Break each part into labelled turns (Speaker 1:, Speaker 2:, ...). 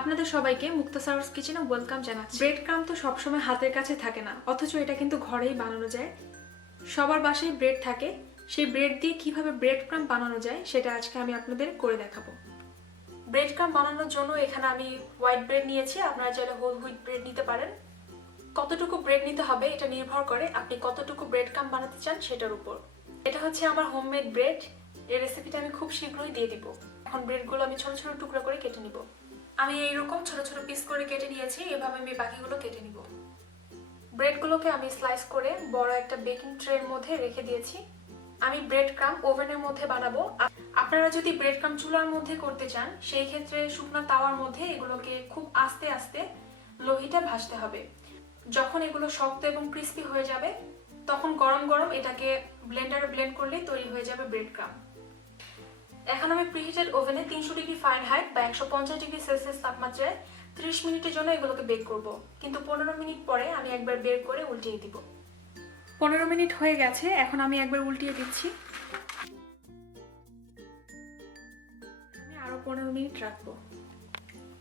Speaker 1: আপনাদের সবাইকে মুক্তাসারস কিচেনে ওয়েলকাম জানাচ্ছি। ব্রেড ক্রাম তো সবসময় হাতের কাছে থাকে না, অথচ এটা কিন্তু ঘরেই বানানো যায়। সবার বাসায় ব্রেড থাকে, সেই ব্রেড দিয়ে কীভাবে ব্রেড ক্রাম বানানো যায় সেটা আজকে আমি আপনাদের করে দেখাবো। ব্রেড ক্রাম বানানোর জন্য এখানে আমি হোয়াইট ব্রেড নিয়েছি, আপনারা চাইলে হোল হুইট ব্রেড নিতে পারেন। কতটুকু ব্রেড নিতে হবে এটা নির্ভর করে আপনি কতটুকু ব্রেড ক্রাম বানাতে চান সেটার উপর। এটা হচ্ছে আমার হোমমেড ব্রেড, এই রেসিপিটা আমি খুব শীঘ্রই দিয়ে দিব। এখন ব্রেডগুলো আমি ছোট ছোট টুকরো করে কেটে নিব। আমি এইরকম ছোট ছোট পিস করে কেটে নিয়েছি, এভাবে আমি বাকিগুলো কেটে নিব। ব্রেডগুলোকে আমি স্লাইস করে বড় একটা বেকিং ট্রের মধ্যে রেখে দিয়েছি। আমি ব্রেড ক্রাম ওভেনের মধ্যে বানাবো। আপনারা যদি ব্রেড ক্রাম চুলার মধ্যে করতে চান, সেই ক্ষেত্রে শুকনো তাওয়ার মধ্যে এগুলোকে খুব আস্তে আস্তে লোহিটা ভাসতে হবে। যখন এগুলো শক্ত এবং ক্রিস্পি হয়ে যাবে, তখন গরম গরম এটাকে ব্লেন্ডারে ব্লেন্ড করলেই তৈরি হয়ে যাবে ব্রেড ক্রাম এখন আমি প্রিহিটেড ওভেনে তিনশো ডিগ্রি ফারেনহাইট বা একশো পঞ্চাশ ডিগ্রি সেলসিয়াস তাপমাত্রায় ত্রিশ মিনিটের জন্য এগুলোকে বেক করব। কিন্তু পনেরো মিনিট পরে আমি একবার বের করে উল্টিয়ে দিব। পনেরো মিনিট হয়ে গেছে, এখন আমি একবার উল্টিয়ে দিচ্ছি। আমি আরও পনেরো মিনিট রাখব।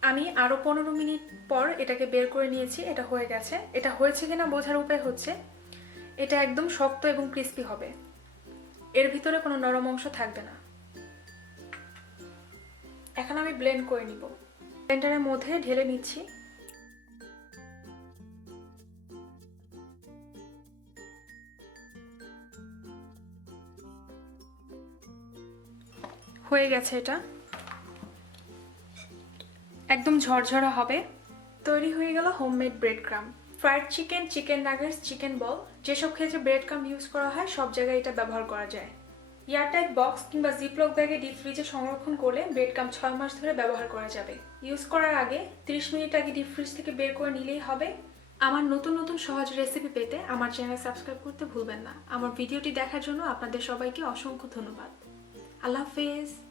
Speaker 1: আমি আরও পনেরো মিনিট পর এটাকে বের করে নিয়েছি, এটা হয়ে গেছে। এটা হয়েছে কিনা বোঝার উপায় হচ্ছে, এটা একদম শক্ত এবং ক্রিস্পি হবে। এর ভিতরে কোনো নরম অংশ থাকবে না। এখন আমি ব্লেন্ড করে নিব। ব্লেন্ডারের মধ্যে ঢেলে নিচ্ছি। হয়ে গেছে এটা। একদম ঝরঝরা হবে। তৈরি হয়ে গেল homemade bread crumb fried chicken chicken nuggets chicken ball যেসব ক্ষেত্রে ব্রেড ক্রাম ইউজ করা হয়, সব জায়গায় এটা ব্যবহার করা যায়। এয়ারটাইট বক্স কিংবা জিপলক ব্যাগে ডিপ ফ্রিজে সংরক্ষণ করলে ব্রেড ক্রাম ছয় মাস ধরে ব্যবহার করা যাবে। ইউজ করার আগে 30 মিনিট আগে ডিপ ফ্রিজ থেকে বের করে নিলেই হবে। আমার নতুন নতুন সহজ রেসিপি পেতে আমার চ্যানেল সাবস্ক্রাইব করতে ভুলবেন না। আমার ভিডিওটি দেখার জন্য আপনাদের সবাইকে অসংখ্য ধন্যবাদ। আল্লাহ হাফেজ।